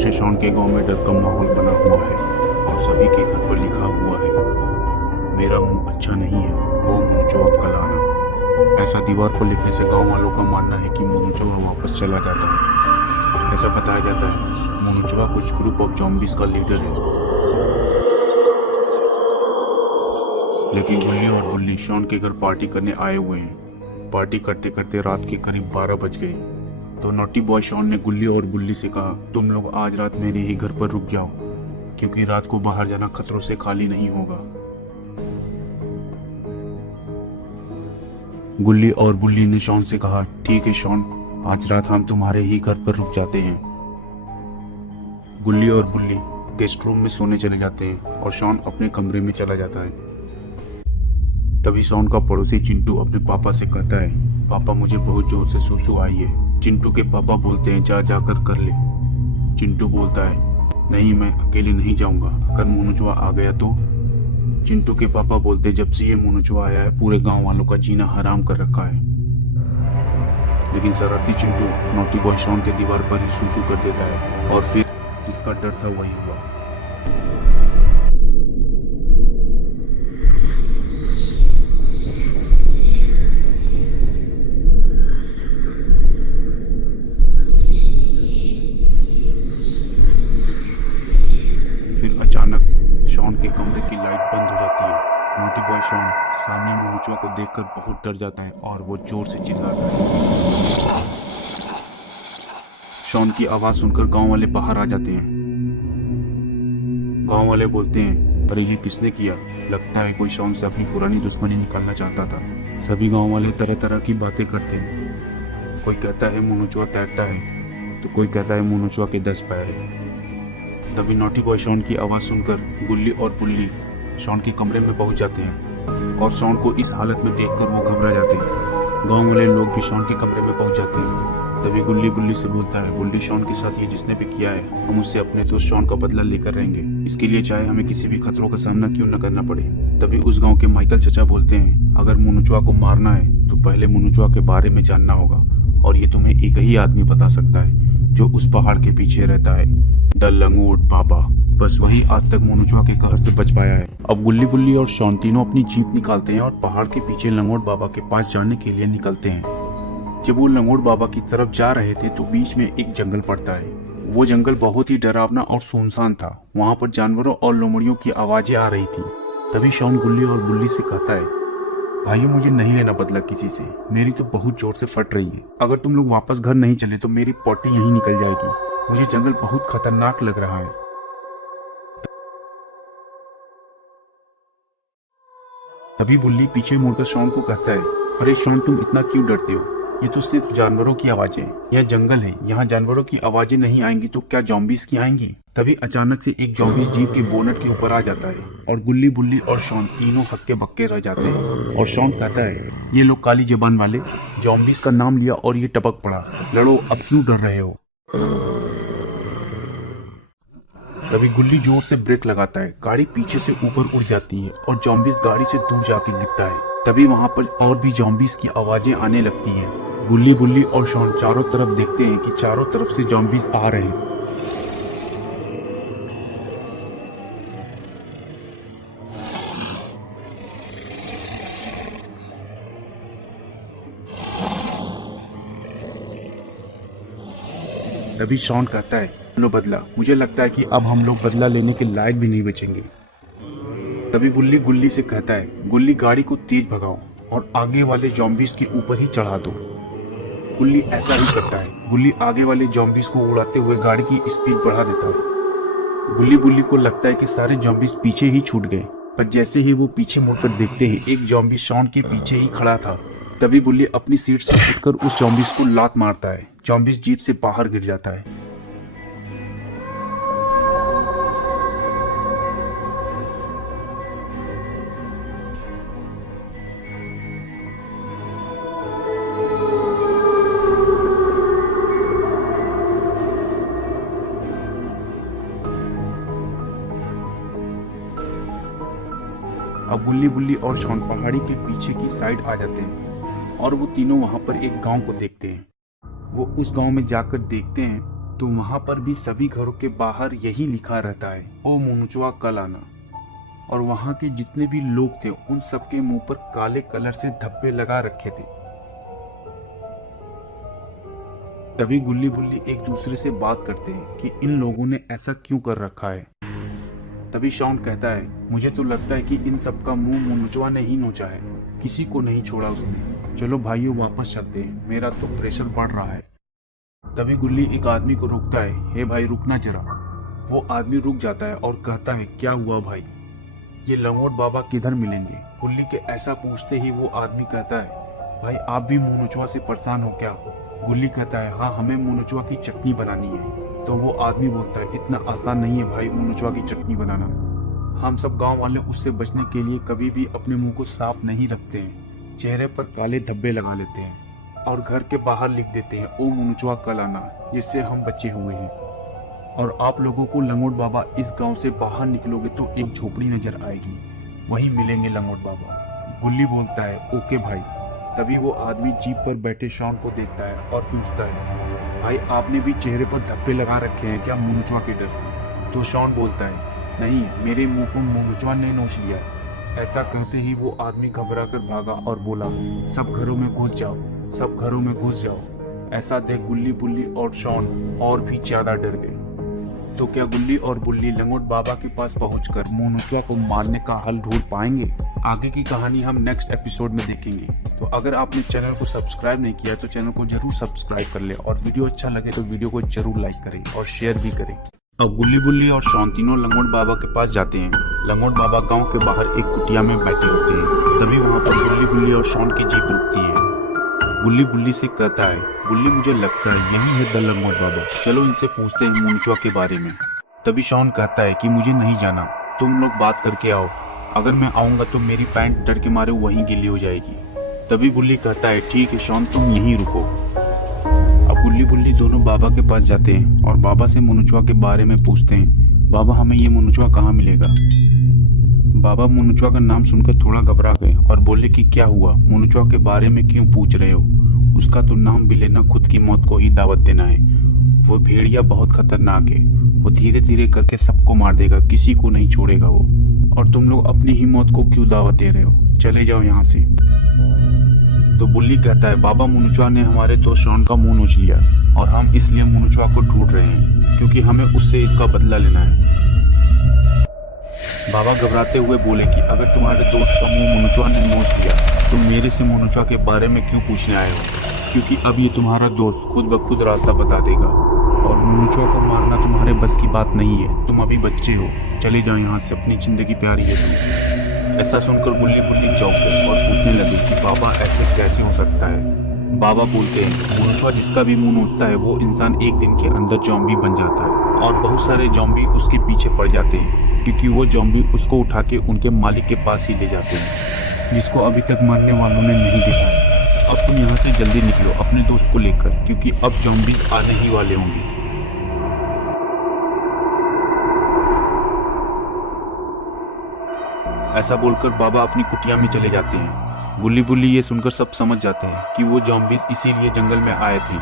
से शॉन के गांव में डर का माहौल बना हुआ है और सभी के घर पर लिखा हुआ है, मेरा मुंह अच्छा नहीं है, वो मुनुचुआ कल आना। ऐसा दीवार पर लिखने से गांव वालों का मानना है कि मुनुचुआ वापस चला जाता है। ऐसा बताया जाता है मुनुचुआ कुछ ग्रुप ऑफ जॉम्बीज का लीडर है। लेकिन गुल्ली और बुल्ली शॉन के घर पार्टी करने आए हुए हैं। पार्टी करते करते रात के करीब 12 बज गए तो नॉटी बॉय शॉन ने गुल्ली और बुल्ली से कहा, तुम लोग आज रात मेरे ही घर पर रुक जाओ, क्योंकि रात को बाहर जाना खतरों से खाली नहीं होगा। गुल्ली और बुल्ली ने शॉन से कहा, ठीक है शॉन, आज रात हम तुम्हारे ही घर पर रुक जाते हैं। गुल्ली और बुल्ली गेस्ट रूम में सोने चले जाते हैं और शॉन अपने कमरे में चला जाता है। तभी शॉन का पड़ोसी चिंटू अपने पापा से कहता है, पापा मुझे बहुत जोर से सुसु आई है। चिंटू के पापा बोलते हैं, जा जाकर कर ले। चिंटू बोलता है, नहीं मैं अकेले नहीं जाऊंगा, अगर मुनुचुआ आ गया तो। चिंटू के पापा बोलते, जब से ये मुनुचुआ आया है पूरे गांव वालों का जीना हराम कर रखा है। लेकिन शरारती चिंटू नॉटी बॉय शॉन के दीवार पर ही सुसु कर देता है और फिर जिसका डर था वही हुआ। फिर अचानक शॉन के कमरे की लाइट बंद हो जाती है। नॉटी बॉय शॉन सामने मुनुचुआ को देखकर बहुत डर जाता है और वो जोर से चिल्लाता है। शॉन की आवाज सुनकर गांव वाले बाहर आ जाते हैं। गांव वाले बोलते हैं, अरे ये किसने किया? लगता है कोई शॉन से अपनी पुरानी दुश्मनी निकालना चाहता था। सभी गांव वाले तरह तरह की बातें करते हैं। कोई कहता है मुनुचुआ तैरता है, तो कोई कहता है मुनुचुआ के 10 पैर है। तभी नॉटी बॉय शॉन की आवाज़ सुनकर गुल्ली और बुल्ली शॉन के कमरे में पहुंच जाते हैं और शॉन को इस हालत में देखकर वो घबरा जाते हैं। गांव वाले लोग भी शॉन के कमरे में पहुंच जाते हैं। तभी गुल्ली बुल्ली से बोलता है, बुल्ली शॉन के साथ ये जिसने भी किया है, हम उससे अपने दोस्त शॉन का बदला लेकर रहेंगे, इसके लिए चाहे हमें किसी भी खतरों का सामना क्यों न करना पड़े। तभी उस गाँव के माइकल चचा बोलते हैं, अगर मुनुचुआ को मारना है तो पहले मुनुचुआ के बारे में जानना होगा, और ये तुम्हें एक ही आदमी बता सकता है जो उस पहाड़ के पीछे रहता है, द लंगोट बाबा। बस वही आज तक मुनुचुआ के कहर से बच पाया है। अब गुल्ली बुल्ली और शॉन तीनों अपनी जीप निकालते हैं और पहाड़ के पीछे लंगोट बाबा के पास जाने के लिए निकलते हैं। जब वो लंगोट बाबा की तरफ जा रहे थे तो बीच में एक जंगल पड़ता है। वो जंगल बहुत ही डरावना और सुनसान था। वहाँ पर जानवरों और लोमड़ियों की आवाजें आ रही थी। तभी शॉन गुल्ली और बुल्ली से कहता है, भाई मुझे नहीं लेना बदला किसी से, मेरी तो बहुत जोर से फट रही है। अगर तुम लोग वापस घर नहीं चले तो मेरी पॉटी यहीं निकल जाएगी। मुझे जंगल बहुत खतरनाक लग रहा है। तभी बुल्ली पीछे मुड़कर शॉन को कहता है, अरे शॉन तुम इतना क्यों डरते हो? ये तो सिर्फ जानवरों की आवाजें हैं। यह जंगल है, यहाँ जानवरों की आवाजें नहीं आएंगी तो क्या जॉम्बीज की आएंगी? तभी अचानक से एक जॉम्बीज जीप के बोनट के ऊपर आ जाता है और गुल्ली बुल्ली और शॉन तीनों हक्के बक्के रह जाते हैं। और शॉन कहता है, ये लोग काली जबान वाले जॉम्बीज का नाम लिया और ये टपक पड़ा, लड़ो, अब क्यों डर रहे हो? तभी गुल्ली जोर से ब्रेक लगाता है, गाड़ी पीछे से ऊपर उड़ जाती है और जॉम्बीज गाड़ी से दूर जाके गिरता है। तभी वहां पर और भी जॉम्बीज की आवाजें आने लगती हैं। गुल्ली बुल्ली और शॉन चारों तरफ देखते हैं कि चारों तरफ से जॉम्बीज आ रहे हैं। तभी शॉन कहता है, लो बदला, मुझे लगता है कि अब हम लोग बदला लेने के लायक भी नहीं बचेंगे। तभी बुल्ली गुल्ली से कहता है, गुल्ली गाड़ी को तेज भगाओ और आगे वाले जॉम्बीज के ऊपर ही चढ़ा दो। गुल्ली ऐसा ही करता है। गुल्ली आगे वाले जॉम्बीज को उड़ाते हुए गाड़ी की स्पीड बढ़ा देता है। गुल्ली बुल्ली को लगता है कि सारे जॉम्बीज पीछे ही छूट गए, पर जैसे ही वो पीछे मुड़कर देखते हैं एक जॉम्बी शॉन के पीछे ही खड़ा था। तभी बुल्ली अपनी सीट से उठकर उस जॉम्बीज को लात मारता है। जॉम्बीज जीप से बाहर गिर जाता है। अब गुल्ली बुल्ली और शॉन पहाड़ी के पीछे की साइड आ जाते हैं और वो तीनों वहां पर एक गांव को देखते हैं। वो उस गांव में जाकर देखते हैं तो वहां पर भी सभी घरों के बाहर यही लिखा रहता है, ओ मोनुचवा कल आना। और वहां के जितने भी लोग थे उन सबके मुंह पर काले कलर से धब्बे लगा रखे थे। तभी गुल्ली बुल्ली एक दूसरे से बात करते हैं कि इन लोगों ने ऐसा क्यों कर रखा है। तभी शॉन कहता है, मुझे तो लगता है कि इन सब का मुंह मोनुचवा ने ही नोचा है, किसी को नहीं छोड़ा उसने। चलो भाइयों वापस चलते हैं, मेरा तो प्रेशर बढ़ रहा है। तभी गुल्ली एक आदमी को रोकता है, हे भाई रुकना जरा। वो आदमी रुक जाता है और कहता है, क्या हुआ भाई, ये लंगोट बाबा किधर मिलेंगे। गुल्ली के ऐसा पूछते ही वो आदमी कहता है, भाई आप भी मोनुचवा से परेशान हो क्या। गुल्ली कहता है, हाँ हमें मोनुचवा की चटनी बनानी है। तो वो आदमी बोलता है, इतना आसान नहीं है भाई मोनुचवा की चटनी बनाना। हम सब गांव वाले उससे बचने के लिए कभी भी अपने मुंह को साफ नहीं रखते हैं, चेहरे पर काले धब्बे लगा लेते हैं और घर के बाहर लिख देते हैं, ओ मोनुचवा कल आना, जिससे हम बचे हुए हैं। और आप लोगों को लंगोट बाबा इस गांव से बाहर निकलोगे तो एक झोपड़ी नजर आएगी, वहीं मिलेंगे लंगोट बाबा। गुल्ली बोलता है, ओके भाई। तभी वो आदमी जीप पर बैठे शॉन को देखता है और पूछता है, भाई आपने भी चेहरे पर धब्बे लगा रखे हैं क्या मोनुचवा के डर से। तो शॉन बोलता है, नहीं मेरे मुंह को मोनुचवा ने नोच लिया। ऐसा कहते ही वो आदमी घबरा कर भागा और बोला, सब घरों में घुस जाओ, सब घरों में घुस जाओ। ऐसा देख गुल्ली बुल्ली और शॉन और भी ज्यादा डर गए। तो क्या गुल्ली और बुल्ली लंगोट बाबा के पास पहुंचकर मोनुचवा को मारने का हल ढूंढ पाएंगे? आगे की कहानी हम नेक्स्ट एपिसोड में देखेंगे। तो अगर आपने चैनल को सब्सक्राइब नहीं किया तो चैनल को जरूर सब्सक्राइब कर ले, और वीडियो अच्छा लगे तो वीडियो को जरूर लाइक करें और शेयर भी करें। अब गुल्ली बुल्ली और शॉन तीनों लंगोट बाबा के पास जाते हैं। लंगोट बाबा गांव के बाहर एक कुटिया में बैठे होते हैं। तभी वहां पर गुल्ली बुल्ली और शॉन की जीप रुकती है। गुल्ली बुल्ली से कहता है, बुल्ली मुझे लगता है यही है द लंगोट बाबा, चलो इनसे पूछते हैं मोनुचवा के बारे में। तभी शॉन कहता है कि मुझे नहीं जाना, तुम लोग बात करके आओ, अगर मैं आऊंगा तो मेरी पैंट डर के मारे वहीं गीली हो जाएगी। तभी बुल्ली कहता है, ठीक है शॉन तुम यहीं रुको। अब गुल्ली बुल्ली दोनों बाबा के पास जाते हैं और बाबा से मोनुचवा के बारे में पूछते हैं, बाबा हमें ये मोनुचवा कहाँ मिलेगा। बाबा मोनुचवा का नाम सुनकर थोड़ा घबरा गए और बोले कि क्या हुआ, मोनुचवा के बारे में क्यों पूछ रहे हो, उसका तो नाम भी लेना खुद की मौत को ही दावत देना है। वो भेड़िया बहुत खतरनाक है, वो धीरे धीरे करके सबको मार देगा, किसी को नहीं छोड़ेगा वो। और तुम लोग अपनी ही मौत को क्यों दावत दे रहे हो, चले जाओ यहाँ से। तो बुल्ली कहता है, बाबा मोनुचवा ने हमारे दोस्त शॉन का मुंह नोच लिया और हम इसलिए मोनुचवा को ढूंढ रहे हैं, क्योंकि हमें उससे इसका बदला लेना है। बाबा घबराते हुए बोले कि अगर तुम्हारे दोस्त का मुंह मोनुचवा ने नोच लिया तो मेरे से मोनुचवा के बारे में क्यों पूछने आए हो, क्योंकि अब ये तुम्हारा दोस्त खुद ब खुद रास्ता बता देगा और मोनुचवा को मारना तुम्हारे बस की बात नहीं है, तुम अभी बच्चे हो, चले जाओ यहाँ से, अपनी जिंदगी प्यारी है तुम। ऐसा सुनकर गुल्ली बुल्ली चौंक गए और पूछने लगे कि बाबा ऐसे कैसे हो सकता है। बाबा बोलते हैं, मोनुचवा जिसका भी मुंह नोचता है वो इंसान एक दिन के अंदर जॉम्बी बन जाता है और बहुत सारे जॉम्बी उसके पीछे पड़ जाते हैं, क्योंकि वो जॉम्बी उसको उठा के उनके मालिक के पास ही ले जाते हैं, जिसको अभी तक मरने वालों ने नहीं देखा है। अब तुम यहाँ से जल्दी निकलो अपने दोस्त को लेकर, क्योंकि अब जॉम्बी आने ही वाले होंगे। ऐसा बोलकर बाबा अपनी कुटिया में चले जाते हैं। गुल्ली बुल्ली ये सुनकर सब समझ जाते हैं कि वो जॉम्बीज इसीलिए जंगल में आए थे।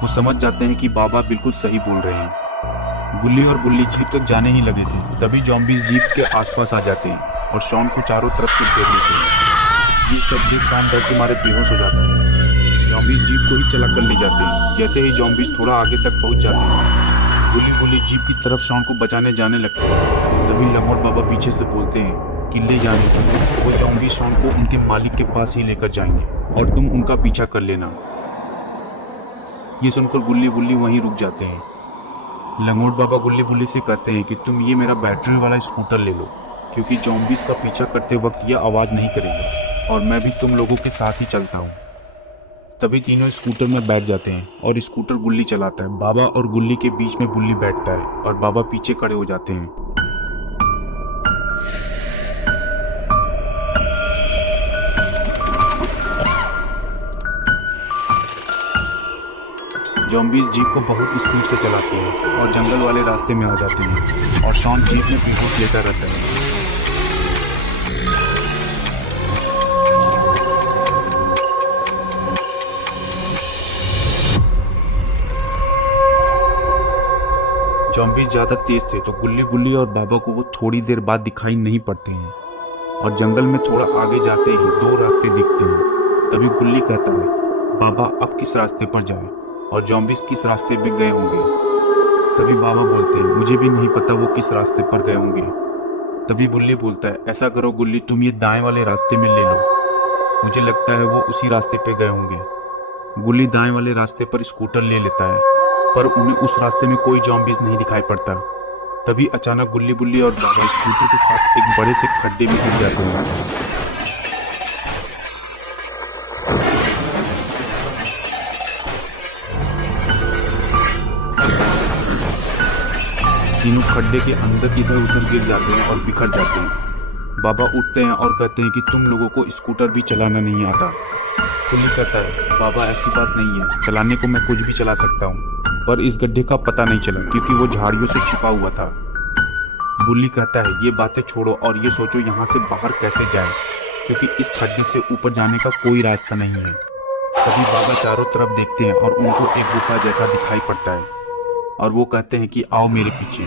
वो समझ जाते हैं कि बाबा बिल्कुल सही बोल रहे हैं। गुल्ली और बुल्ली जीप तक जाने ही लगे थे, तभी जॉम्बीज जीप के आसपास आ जाते हैं और शॉन को चारों तरफ से घेर लेते हैं। ये सब देख शॉन डर के मारे बेहोश हो जाता है। जॉम्बीज जीप को ही चला कर ले जाते हैं। जैसे ही जॉम्बीज थोड़ा आगे तक पहुंच जाते हैं, गुल्ली बुल्ली जीप की तरफ शॉन को बचाने जाने लगते हैं। तभी लंगोट बाबा पीछे से बोलते हैं कि ले जाने पर वो जॉम्बी शॉन को उनके मालिक के पास ही लेकर जाएंगे और तुम उनका पीछा कर लेना। ये सुनकर गुल्ली बुल्ली वहीं रुक जाते हैं। लंगोट बाबा गुल्ली बुल्ली से कहते हैं कि तुम ये मेरा बैटरी वाला स्कूटर ले लो, क्योंकि जॉम्बीज का पीछा करते वक्त यह आवाज नहीं करेंगे और मैं भी तुम लोगों के साथ ही चलता हूँ। तभी तीनों स्कूटर में बैठ जाते हैं और स्कूटर गुल्ली चलाता है। बाबा और गुल्ली के बीच में बुल्ली बैठता है और बाबा पीछे खड़े हो जाते हैं। जॉम्बीज जीप को बहुत स्पीड से चलाते हैं और जंगल वाले रास्ते में आ जाते हैं और शॉन जीप में बेहोश लेटा रहता है। जॉम्बीज ज्यादा तेज थे तो गुल्ली गुल्ली और बाबा को वो थोड़ी देर बाद दिखाई नहीं पड़ते हैं और जंगल में थोड़ा आगे जाते ही दो रास्ते दिखते हैं। तभी गुल्ली कहता है, बाबा अब किस रास्ते पर जाए और जॉम्बीज किस रास्ते पे गए होंगे। तभी बाबा बोलते हैं, मुझे भी नहीं पता वो किस रास्ते पर गए होंगे। तभी गुल्ली बोलता है, ऐसा करो गुल्ली, तुम ये दाएं वाले रास्ते में ले लो, मुझे लगता है वो उसी रास्ते पे गए होंगे। गुल्ली दाएं वाले रास्ते पर स्कूटर ले लेता है पर उन्हें उस रास्ते में कोई जॉम्बीज नहीं दिखाई पड़ता। तभी अचानक गुल्ली बुल्ली और बाबा स्कूटर के साथ एक बड़े से खड्डे में गिर जाते हैं। तीनों खड्डे के अंदर इधर उधर गिर जाते हैं और बिखर जाते हैं। बाबा उठते हैं और कहते हैं कि तुम लोगों को स्कूटर भी चलाना नहीं आता। गुल्ली कहता है, बाबा ऐसी बात नहीं है, चलाने को मैं कुछ भी चला सकता हूँ, पर इस गड्ढे का पता नहीं चला क्योंकि वो झाड़ियों से छिपा हुआ था। गुल्ली कहता है, ये बातें छोड़ो और ये सोचो यहाँ से बाहर कैसे जाए, क्योंकि इस खड्डे से ऊपर जाने का कोई रास्ता नहीं है। तभी बाबा चारों तरफ देखते हैं और उनको एक गुफा जैसा दिखाई पड़ता है और वो कहते हैं कि आओ मेरे पीछे।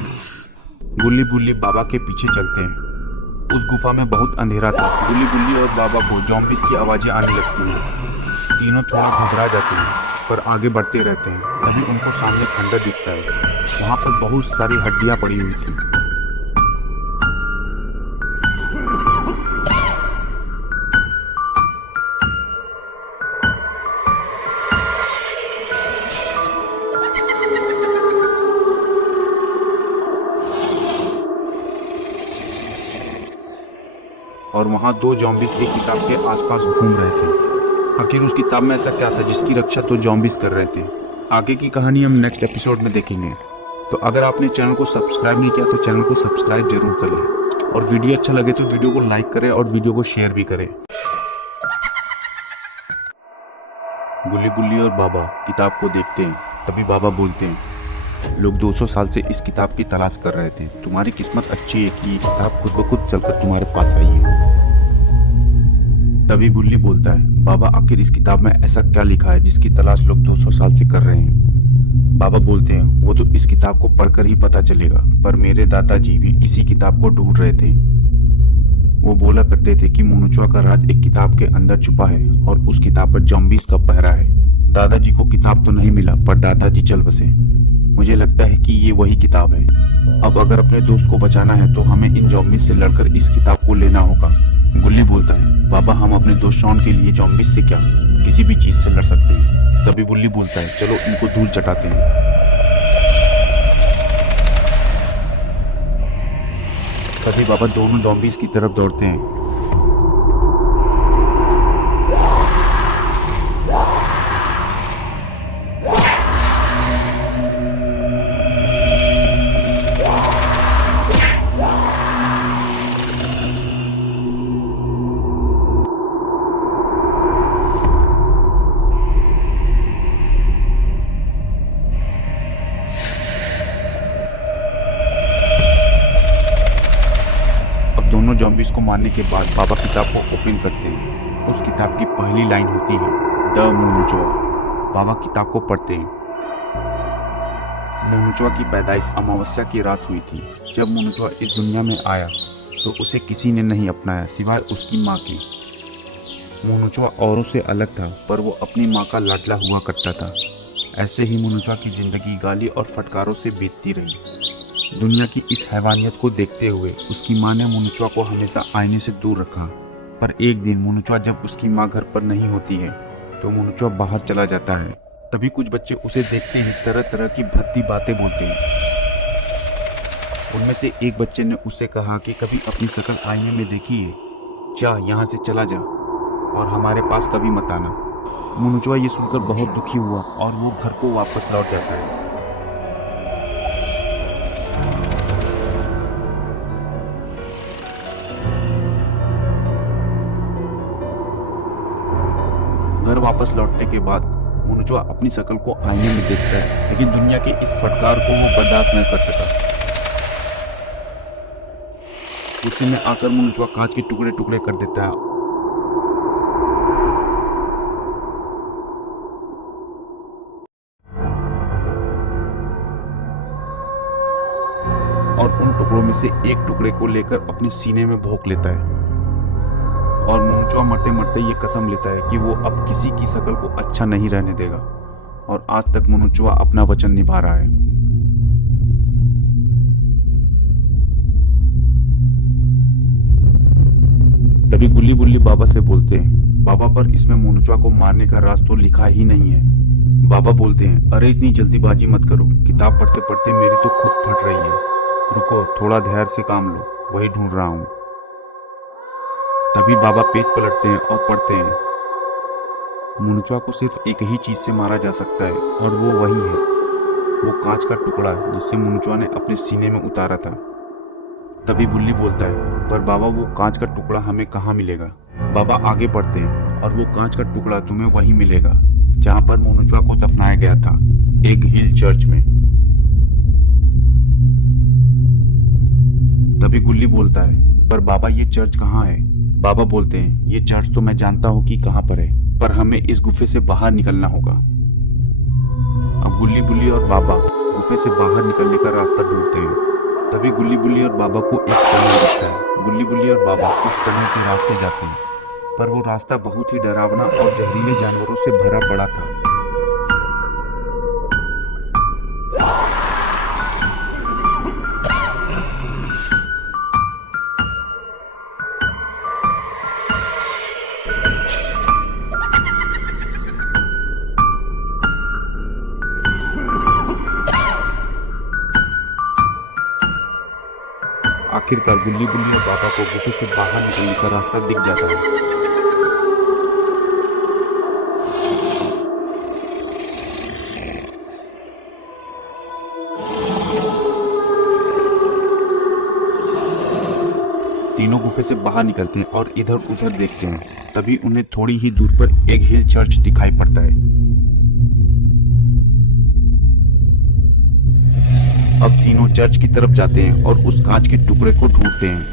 गुल्ली बुल्ली बाबा के पीछे चलते हैं। उस गुफा में बहुत अंधेरा था। गुल्ली बुल्ली और बाबा को जॉम्बीज की आवाजें आने लगती हैं। तीनों थोड़ा घबरा जाते हैं पर आगे बढ़ते रहते हैं। तभी उनको सामने खंडर दिखता है। वहां पर बहुत सारी हड्डियां पड़ी हुई थी। और वहां दो जॉम्बीज एक किताब के आसपास घूम रहे थे। आखिर उस किताब में ऐसा क्या था जिसकी रक्षा तो जॉम्बीज कर रहे थे। आगे की कहानी हम नेक्स्ट एपिसोड में देखेंगे। तो अगर आपने चैनल को सब्सक्राइब नहीं किया तो चैनल को सब्सक्राइब जरूर कर लें और वीडियो अच्छा लगे तो वीडियो को लाइक करें और वीडियो को शेयर भी करें। गुल्ली बुल्ली और बाबा किताब को देखते हैं। तभी बाबा बोलते हैं, लोग 200 साल से इस किताब की तलाश कर रहे थे। तुम्हारी किस्मत अच्छी है कि ये किताब खुद ब खुद चलकर तुम्हारे पास आई है। तभी गुल्ली बोलता है, बाबा आखिर इस किताब में ऐसा क्या लिखा है जिसकी तलाश लोग 200 साल से कर रहे हैं। बाबा बोलते हैं, वो तो इस किताब को पढ़कर ही पता चलेगा, पर मेरे दादाजी भी इसी किताब को ढूंढ रहे थे। वो बोला करते थे कि मोनुचुआ का राज एक किताब के अंदर छुपा है और उस किताब पर जॉम्बीज का पहरा है। दादाजी को किताब तो नहीं मिला पर दादाजी चल बसे। मुझे लगता है कि ये वही किताब है। अब अगर अपने दोस्त को बचाना है तो हमें इन जॉम्बीज से लड़कर इस किताब को लेना होगा। गुल्ली बोलता है, बाबा हम अपने दोस्त शॉन के लिए जॉम्बीज से क्या किसी भी चीज से लड़ सकते हैं। तभी गुल्ली बोलता है, चलो इनको धूल चटाते हैं। तभी बाबा दोनों जॉम्बीज की तरफ दौड़ते हैं। दोनों जॉम्बीज को मारने के बाद बाबा किताब को ओपन करते हैं। उस किताब की पहली लाइन होती है, द मोनुचुआ। बाबा किताब को पढ़ते हैं। मोनुचुआ की पैदाइश अमावस्या की रात हुई थी। जब मोनुचुआ इस दुनिया में आया तो उसे किसी ने नहीं अपनाया सिवाय उसकी माँ के। मोनुचुआ औरों से अलग था पर वो अपनी माँ का लाडला हुआ करता था। ऐसे ही मोनुचुआ की जिंदगी गाली और फटकारों से बीतती रही। दुनिया की इस हैवानियत को देखते हुए उसकी माँ ने मोनुचुआ को हमेशा आईने से दूर रखा। पर एक दिन मोनुचुआ जब उसकी माँ घर पर नहीं होती है तो मोनुचुआ बाहर चला जाता है। तभी कुछ बच्चे उसे देखते ही तरह तरह की भद्दी बातें बोलते हैं। उनमें से एक बच्चे ने उससे कहा कि कभी अपनी शक्ल आईने में देखी है, जा यहाँ से चला जा और हमारे पास कभी मत आना। मोनुचुआ ये सुनकर बहुत दुखी हुआ और वो घर को वापस लौट जाता है। घर वापस लौटने के बाद मोनुचुआ अपनी शक्ल को आईने में देखता है, लेकिन दुनिया के इस फटकार को वो बर्दाश्त नहीं कर सका। गुस्से में आकर मोनुचुआ कांच के टुकड़े टुकड़े कर देता है। और उन टुकड़ों में से एक टुकड़े को लेकर अपने सीने में भोंक लेता है और मुनचुआ मरते मरते ये कसम लेता है कि वो अब किसी की शकल को अच्छा नहीं रहने देगा और आज तक मुनचुआ अपना वचन निभा रहा है। तभी गुल्ली बुल्ली बाबा से बोलते हैं, बाबा पर इसमें मुनचुआ को मारने का राज तो लिखा ही नहीं है। बाबा बोलते हैं, अरे इतनी जल्दीबाजी मत करो, किताब पढ़ते पढ़ते मेरी तो खुद फट रही है, रुको थोड़ा धैर्य से काम लो, वही ढूंढ रहा हूँ। तभी बाबा पेज पलटते हैं और पढ़ते हैं, मुनचुआ को सिर्फ एक ही चीज से मारा जा सकता है और वो वही है, वो कांच का टुकड़ा जिससे मुनचुआ ने अपने सीने में उतारा था। तभी बुल्ली बोलता है, पर बाबा वो कांच का टुकड़ा हमें कहाँ मिलेगा। बाबा आगे बढ़ते हैं और वो कांच का टुकड़ा तुम्हें वही मिलेगा जहाँ पर मुनचुआ को दफनाया गया था, एक हिल चर्च में। तभी गुल्ली बोलता है, पर बाबा ये चर्च कहाँ है। बाबा बोलते हैं, ये चर्च तो मैं जानता हूँ कि कहाँ पर है, पर हमें इस गुफे से बाहर निकलना होगा। अब गुल्ली बुल्ली और बाबा गुफे से बाहर निकलने का रास्ता ढूंढते हैं। तभी गुल्ली बुल्ली और बाबा को एक टनल दिखता है। गुल्ली बुल्ली और बाबा उस टनल के रास्ते जाते हैं, पर वो रास्ता बहुत ही डरावना और जहरीले जानवरों से भरा पड़ा था। आखिरकार गुल्ली बुल्ली और बाबा को गुफे से बाहर निकलने का रास्ता दिख जाता है। तीनों गुफे से बाहर निकलते हैं और इधर उधर देखते हैं। तभी उन्हें थोड़ी ही दूर पर एक हिल चर्च दिखाई पड़ता है। अब तीनों चर्च की तरफ जाते हैं और उस कांच के टुकड़े को ढूंढते हैं।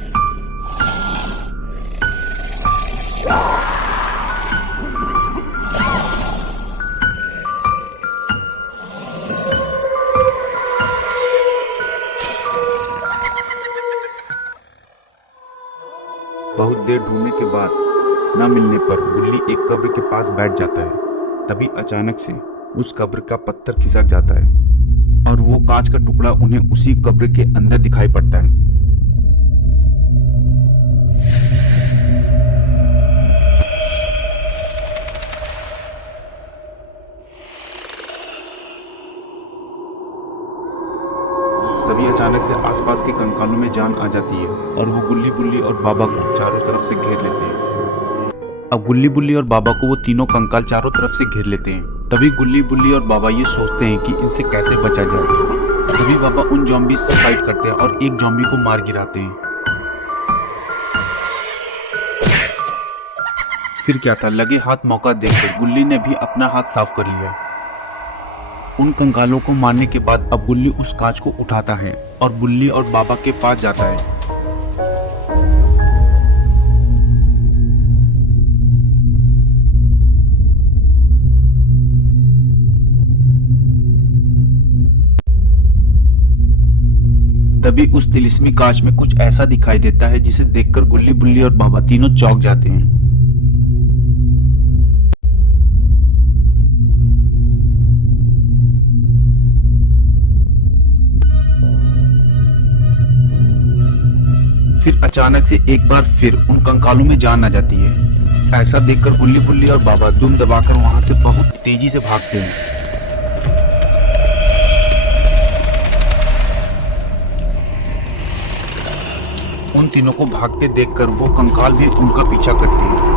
बहुत देर ढूंढने के बाद न मिलने पर गुल्ली एक कब्र के पास बैठ जाता है। तभी अचानक से उस कब्र का पत्थर खिसक जाता है और वो कांच का टुकड़ा उन्हें उसी कब्र के अंदर दिखाई पड़ता है। तभी अचानक से आसपास के कंकालों में जान आ जाती है और वो गुल्ली बुल्ली और बाबा को चारों तरफ से घेर लेते हैं। अब गुल्ली बुल्ली और बाबा को वो तीनों कंकाल चारों तरफ से घेर लेते हैं। तभी गुल्ली बुल्ली और बाबा ये सोचते हैं कि इनसे कैसे बचा जाए। तभी बाबा उन जॉम्बी से फाइट करते हैं और एक जॉम्बी को मार गिराते हैं। फिर क्या था, लगे हाथ मौका देखकर गुल्ली ने भी अपना हाथ साफ कर लिया। उन कंकालों को मारने के बाद अब गुल्ली उस कांच को उठाता है और बुल्ली और बाबा के पास जाता है। तभी उस तिलिस्मी कांच में कुछ ऐसा दिखाई देता है जिसे देखकर गुल्ली बुल्ली और बाबा तीनों चौंक जाते हैं। फिर अचानक से एक बार फिर उन कंकालों में जान आ जाती है। ऐसा देखकर गुल्ली बुल्ली और बाबा दुम दबाकर वहां से बहुत तेजी से भागते हैं। उन तीनों को भागते देखकर वो कंकाल भी उनका पीछा करते हैं।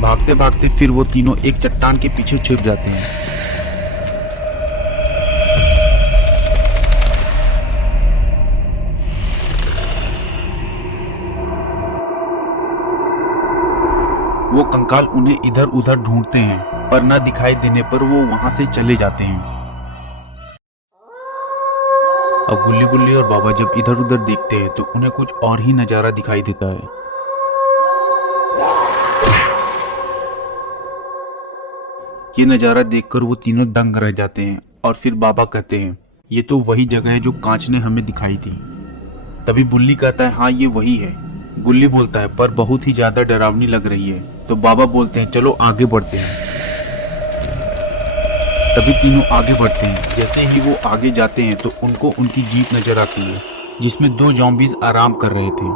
भागते भागते फिर वो तीनों एक चट्टान के पीछे छुप जाते हैं। वो कंकाल उन्हें इधर उधर ढूंढते हैं, पर न दिखाई देने पर वो वहां से चले जाते हैं। अब गुल्ली बुल्ली और बाबा जब इधर उधर देखते हैं तो उन्हें कुछ और ही नजारा दिखाई देता है। ये नजारा देखकर वो तीनों दंग रह जाते हैं और फिर बाबा कहते हैं, ये तो वही जगह है जो कांच ने हमें दिखाई थी। तभी बुल्ली कहता है, हाँ ये वही है। गुल्ली बोलता है, पर बहुत ही ज्यादा डरावनी लग रही है। तो बाबा बोलते हैं, चलो आगे बढ़ते हैं। तभी तीनों आगे बढ़ते हैं। जैसे ही वो आगे जाते हैं तो उनको उनकी जीप नजर आती है जिसमें 2 ज़ॉम्बीज आराम कर रहे थे।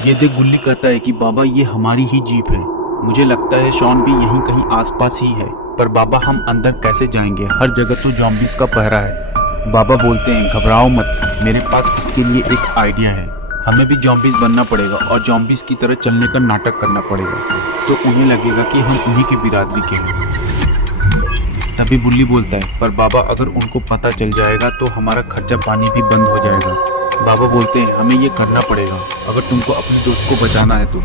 ये देख गुल्ली कहता है कि बाबा ये हमारी ही जीप है। मुझे लगता है शॉन भी यहीं कहीं आसपास ही है। पर बाबा हम अंदर कैसे जाएंगे? हर जगह तो ज़ॉम्बीज का पहरा है। बाबा बोलते हैं, घबराओ मत, मेरे पास इसके लिए एक आइडिया है। हमें भी ज़ॉम्बीज बनना पड़ेगा और ज़ॉम्बीज की तरह चलने का नाटक करना पड़ेगा, तो उन्हें लगेगा कि हम उन्हीं की बिरादरी के हैं। तभी बुल्ली बोलता है, पर बाबा अगर उनको पता चल जाएगा तो हमारा खर्चा पानी भी बंद हो जाएगा। बाबा बोलते हैं, हमें ये करना पड़ेगा अगर तुमको अपने दोस्त को बचाना है तो।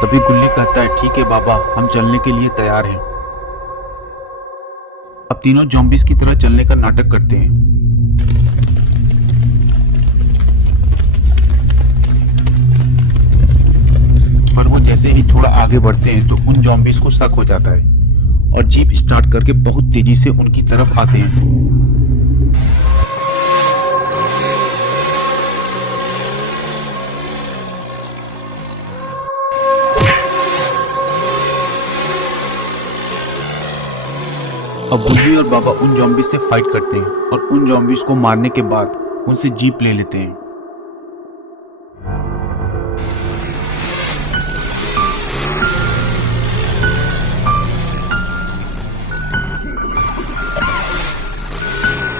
तभी गुल्ली कहता है, ठीक है बाबा, हम चलने के लिए तैयार हैं। अब तीनों ज़ॉम्बीज की तरह चलने का नाटक करते हैं। पर वो जैसे ही थोड़ा आगे बढ़ते हैं तो उन ज़ॉम्बीज को शक हो जाता है और जीप स्टार्ट करके बहुत तेजी से उनकी तरफ आते हैं। अब बुल्ली और बाबा उन ज़ॉम्बीज से फाइट करते हैं और उन ज़ॉम्बीज को मारने के बाद उनसे जीप ले लेते हैं।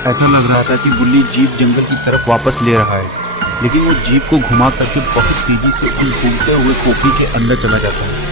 ऐसा लग रहा था कि बुल्ली जीप जंगल की तरफ वापस ले रहा है, लेकिन वो जीप को घुमा करके बहुत तेजी से उस घूमते हुए खोपड़ी के अंदर चला जाता है।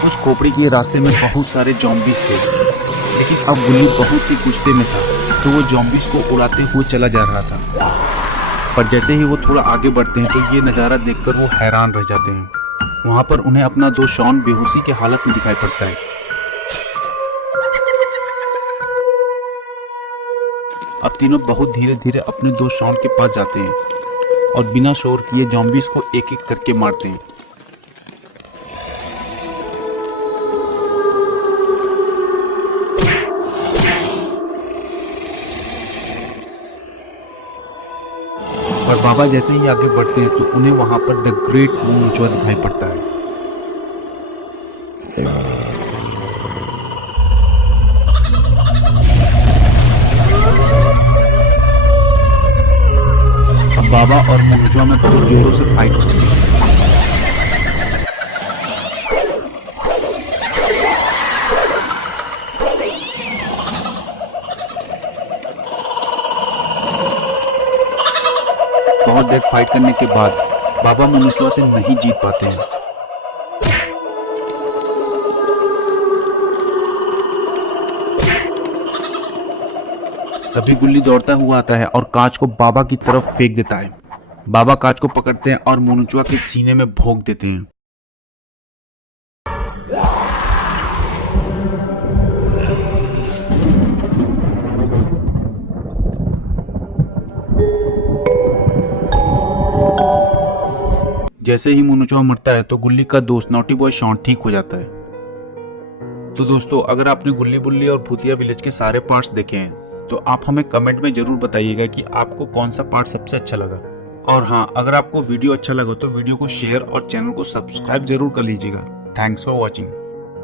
उस खोपड़ी के रास्ते में बहुत सारे ज़ॉम्बीज थे, लेकिन अब गुल्ली बहुत ही गुस्से में था, तो वो ज़ॉम्बीज को उड़ाते हुए चला जा रहा था। पर जैसे ही वो थोड़ा आगे बढ़ते हैं तो ये नज़ारा देखकर वो हैरान रह जाते हैं। वहाँ पर उन्हें अपना दोस्त शॉन बेहोशी के हालत में दिखाई पड़ता है। अब तीनों बहुत धीरे धीरे अपने दोस्त शॉन के पास जाते हैं और बिना शोर किए ज़ॉम्बीज को एक एक करके मारते हैं। और बाबा जैसे ही आगे बढ़ते हैं तो उन्हें वहां पर द ग्रेट मोनोचुआ दिखाई पड़ता है। अब बाबा और मोनोचुआ में बहुत जोरों से फाइट होती है। बहुत देर फाइट करने के बाद बाबा मोनोचुआ से नहीं जीत पाते हैं। तभी गुल्ली दौड़ता हुआ आता है और कांच को बाबा की तरफ फेंक देता है। बाबा कांच को पकड़ते हैं और मोनोचुआ के सीने में भोंक देते हैं। जैसे ही मोनोचुआ मरता है तो गुल्ली का दोस्त नॉटी बॉय शॉन ठीक हो जाता है। तो दोस्तों, अगर आपने गुल्ली बुल्ली और भूतिया विलेज के सारे पार्ट्स देखे हैं तो आप हमें कमेंट में जरूर बताइएगा कि आपको कौन सा पार्ट सबसे अच्छा लगा। और हाँ, अगर आपको वीडियो अच्छा लगा तो वीडियो को शेयर और चैनल को सब्सक्राइब जरूर कर लीजिएगा। Thanks for watching.